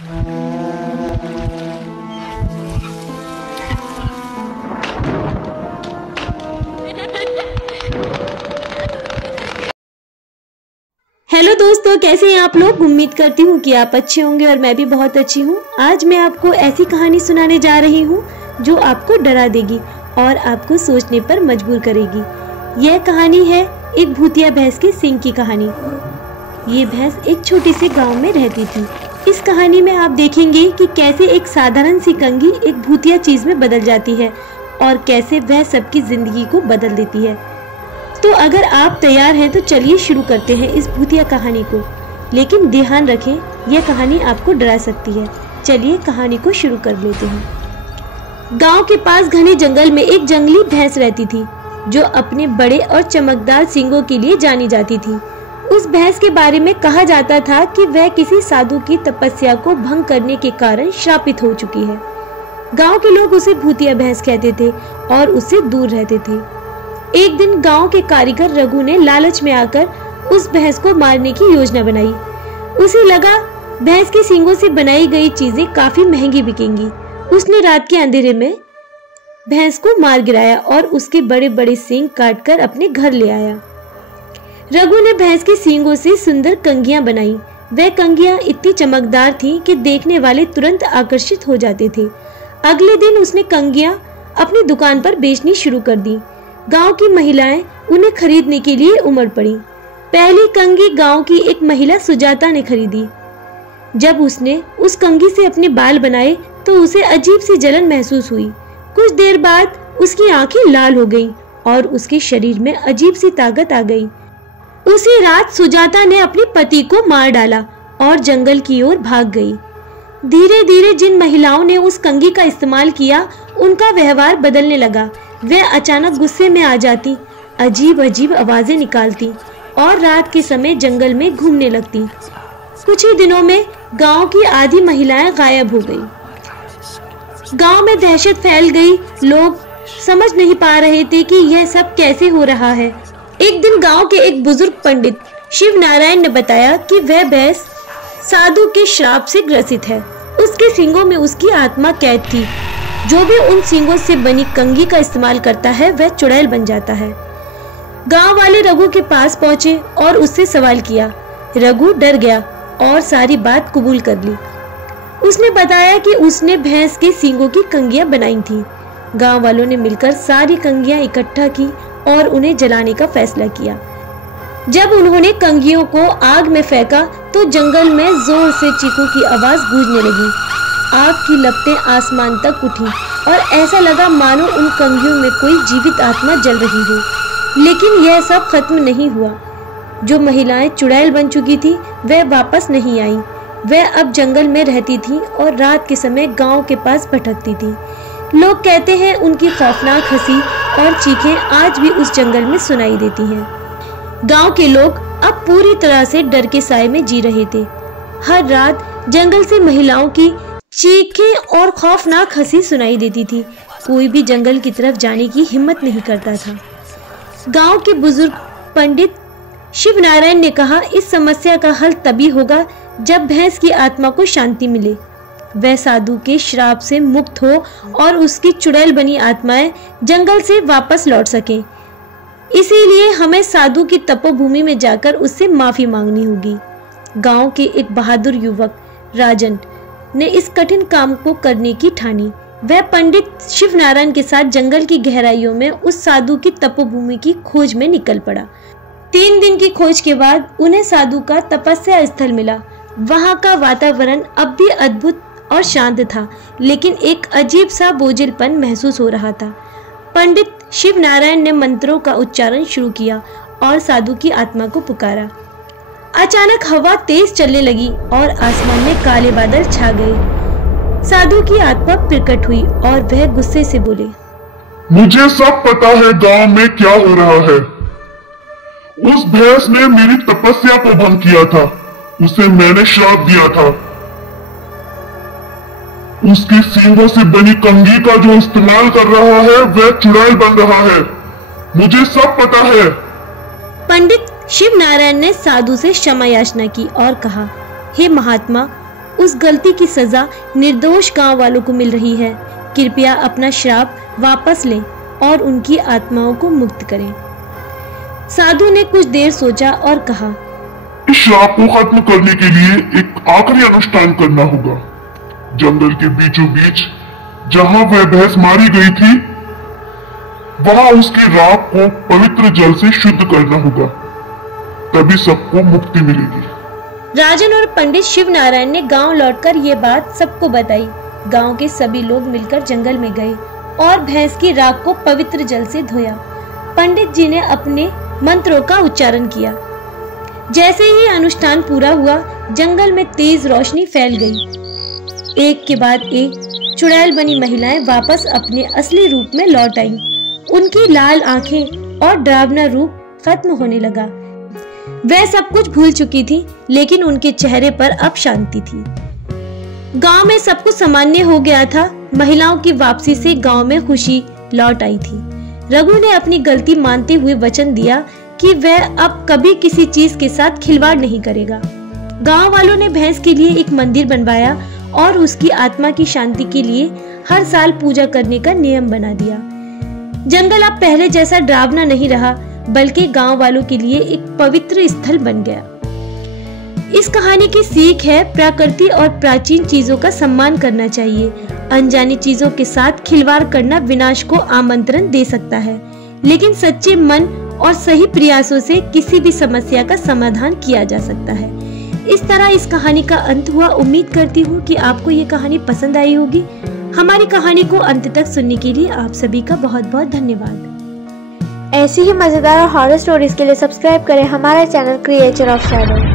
Hello दोस्तों, कैसे हैं आप लोग। उम्मीद करती हूँ कि आप अच्छे होंगे और मैं भी बहुत अच्छी हूँ। आज मैं आपको ऐसी कहानी सुनाने जा रही हूँ जो आपको डरा देगी और आपको सोचने पर मजबूर करेगी। यह कहानी है एक भूतिया भैंस के सींग की कहानी। ये भैंस एक छोटे से गांव में रहती थी। इस कहानी में आप देखेंगे कि कैसे एक साधारण सी कंघी एक भूतिया चीज में बदल जाती है और कैसे वह सबकी जिंदगी को बदल देती है। तो अगर आप तैयार हैं तो चलिए शुरू करते हैं इस भूतिया कहानी को। लेकिन ध्यान रखें, यह कहानी आपको डरा सकती है। चलिए कहानी को शुरू कर लेते हैं। गांव के पास घने जंगल में एक जंगली भैंस रहती थी जो अपने बड़े और चमकदार सींगों के लिए जानी जाती थी। उस भैंस के बारे में कहा जाता था कि वह किसी साधु की तपस्या को भंग करने के कारण श्रापित हो चुकी है। गांव के लोग उसे भूतिया भैंस कहते थे और उससे दूर रहते थे। एक दिन गांव के कारीगर रघु ने लालच में आकर उस भैंस को मारने की योजना बनाई। उसे लगा भैंस के सींगों से बनाई गई चीजें काफी महंगी बिकेंगी। उसने रात के अंधेरे में भैंस को मार गिराया और उसके बड़े बड़े सींग काटकर अपने घर ले आया। रघु ने भैंस के सींगों से सुंदर कंघियां बनाई। वह कंघियां इतनी चमकदार थीं कि देखने वाले तुरंत आकर्षित हो जाते थे। अगले दिन उसने कंघियां अपनी दुकान पर बेचनी शुरू कर दी। गांव की महिलाएं उन्हें खरीदने के लिए उमड़ पड़ी। पहली कंघी गांव की एक महिला सुजाता ने खरीदी। जब उसने उस कंघी से अपने बाल बनाए तो उसे अजीब सी जलन महसूस हुई। कुछ देर बाद उसकी आंखें लाल हो गईं और उसके शरीर में अजीब सी ताकत आ गई। उसी रात सुजाता ने अपने पति को मार डाला और जंगल की ओर भाग गई। धीरे धीरे जिन महिलाओं ने उस कंघी का इस्तेमाल किया उनका व्यवहार बदलने लगा। वे अचानक गुस्से में आ जाती, अजीब अजीब आवाजें निकालती और रात के समय जंगल में घूमने लगती। कुछ ही दिनों में गांव की आधी महिलाएं गायब हो गई। गांव में दहशत फैल गई। लोग समझ नहीं पा रहे थे कि यह सब कैसे हो रहा है। एक दिन गांव के एक बुजुर्ग पंडित शिव नारायण ने बताया कि वह भैंस साधु के श्राप से ग्रसित है। उसके सींगों में उसकी आत्मा कैद थी। जो भी उन सींगों से बनी कंघी का इस्तेमाल करता है वह चुड़ैल बन जाता है। गांव वाले रघु के पास पहुंचे और उससे सवाल किया। रघु डर गया और सारी बात कबूल कर ली। उसने बताया कि उसने भैंस के सींगों की कंघियां बनाई थी। गांव वालों ने मिलकर सारी कंघियां इकट्ठा की और उन्हें जलाने का फैसला किया। जब उन्होंने कंघियों को आग में फेंका तो जंगल में जोर से चीखों की आवाज गूंजने लगी। आग की लपटें आसमान तक उठी और ऐसा लगा मानो उन कंघियों में कोई जीवित आत्मा जल रही हो। लेकिन यह सब खत्म नहीं हुआ। जो महिलाएं चुड़ैल बन चुकी थी वह वापस नहीं आई। वह अब जंगल में रहती थी और रात के समय गांव के पास भटकती थी। लोग कहते हैं उनकी खौफनाक हंसी और चीखें आज भी उस जंगल में सुनाई देती हैं। गांव के लोग अब पूरी तरह से डर के साए में जी रहे थे। हर रात जंगल से महिलाओं की चीखें और खौफनाक हंसी सुनाई देती थी। कोई भी जंगल की तरफ जाने की हिम्मत नहीं करता था। गांव के बुजुर्ग पंडित शिव नारायण ने कहा, इस समस्या का हल तभी होगा जब भैंस की आत्मा को शांति मिले, वह साधु के श्राप से मुक्त हो और उसकी चुड़ैल बनी आत्माएं जंगल से वापस लौट सकें। इसीलिए हमें साधु की तपोभूमि में जाकर उससे माफी मांगनी होगी। गांव के एक बहादुर युवक राजन ने इस कठिन काम को करने की ठानी। वह पंडित शिव नारायण के साथ जंगल की गहराइयों में उस साधु की तपोभूमि की खोज में निकल पड़ा। 3 दिन की खोज के बाद उन्हें साधु का तपस्या स्थल मिला। वहां का वातावरण अब भी अद्भुत और शांत था, लेकिन एक अजीब सा बोझिलपन महसूस हो रहा था। पंडित शिव नारायण ने मंत्रों का उच्चारण शुरू किया और साधु की आत्मा को पुकारा। अचानक हवा तेज चलने लगी और आसमान में काले बादल छा गए। साधु की आत्मा प्रकट हुई और वह गुस्से से बोले, मुझे सब पता है गांव में क्या हो रहा है। उस भैंस ने मेरी तपस्या को भंग किया था। उसे मैंने श्राप दिया था। उसकी सींगों से बनी कंघी का जो इस्तेमाल कर रहा है वह चुड़ैल बन रहा है। मुझे सब पता है। पंडित शिव नारायण ने साधु से क्षमा याचना की और कहा, हे महात्मा, उस गलती की सजा निर्दोष गांव वालों को मिल रही है। कृपया अपना श्राप वापस लें और उनकी आत्माओं को मुक्त करें। साधु ने कुछ देर सोचा और कहा, इस श्राप को खत्म करने के लिए एक आखिरी अनुष्ठान करना होगा। जंगल के बीचों बीच जहां वह भैंस मारी गई थी, वहां उसकी राख को पवित्र जल से शुद्ध करना होगा, तभी सबको मुक्ति मिलेगी। राजन और पंडित शिव नारायण ने गांव लौटकर ये बात सबको बताई। गांव के सभी लोग मिलकर जंगल में गए और भैंस की राख को पवित्र जल से धोया। पंडित जी ने अपने मंत्रों का उच्चारण किया। जैसे ही अनुष्ठान पूरा हुआ, जंगल में तेज रोशनी फैल गई। एक के बाद एक चुड़ैल बनी महिलाएं वापस अपने असली रूप में लौट आईं। उनकी लाल आंखें और डरावना रूप खत्म होने लगा। वह सब कुछ भूल चुकी थी, लेकिन उनके चेहरे पर अब शांति थी। गांव में सब कुछ सामान्य हो गया था। महिलाओं की वापसी से गांव में खुशी लौट आई थी। रघु ने अपनी गलती मानते हुए वचन दिया कि वह अब कभी किसी चीज के साथ खिलवाड़ नहीं करेगा। गांव वालों ने भैंस के लिए एक मंदिर बनवाया और उसकी आत्मा की शांति के लिए हर साल पूजा करने का नियम बना दिया। जंगल अब पहले जैसा डरावना नहीं रहा, बल्कि गांव वालों के लिए एक पवित्र स्थल बन गया। इस कहानी की सीख है, प्रकृति और प्राचीन चीजों का सम्मान करना चाहिए। अनजानी चीजों के साथ खिलवाड़ करना विनाश को आमंत्रण दे सकता है, लेकिन सच्चे मन और सही प्रयासों से किसी भी समस्या का समाधान किया जा सकता है। इस तरह इस कहानी का अंत हुआ। उम्मीद करती हूँ कि आपको ये कहानी पसंद आई होगी। हमारी कहानी को अंत तक सुनने के लिए आप सभी का बहुत बहुत धन्यवाद। ऐसी ही मजेदार और हॉरर स्टोरीज के लिए सब्सक्राइब करें हमारा चैनल क्रिएचर ऑफ शैडो।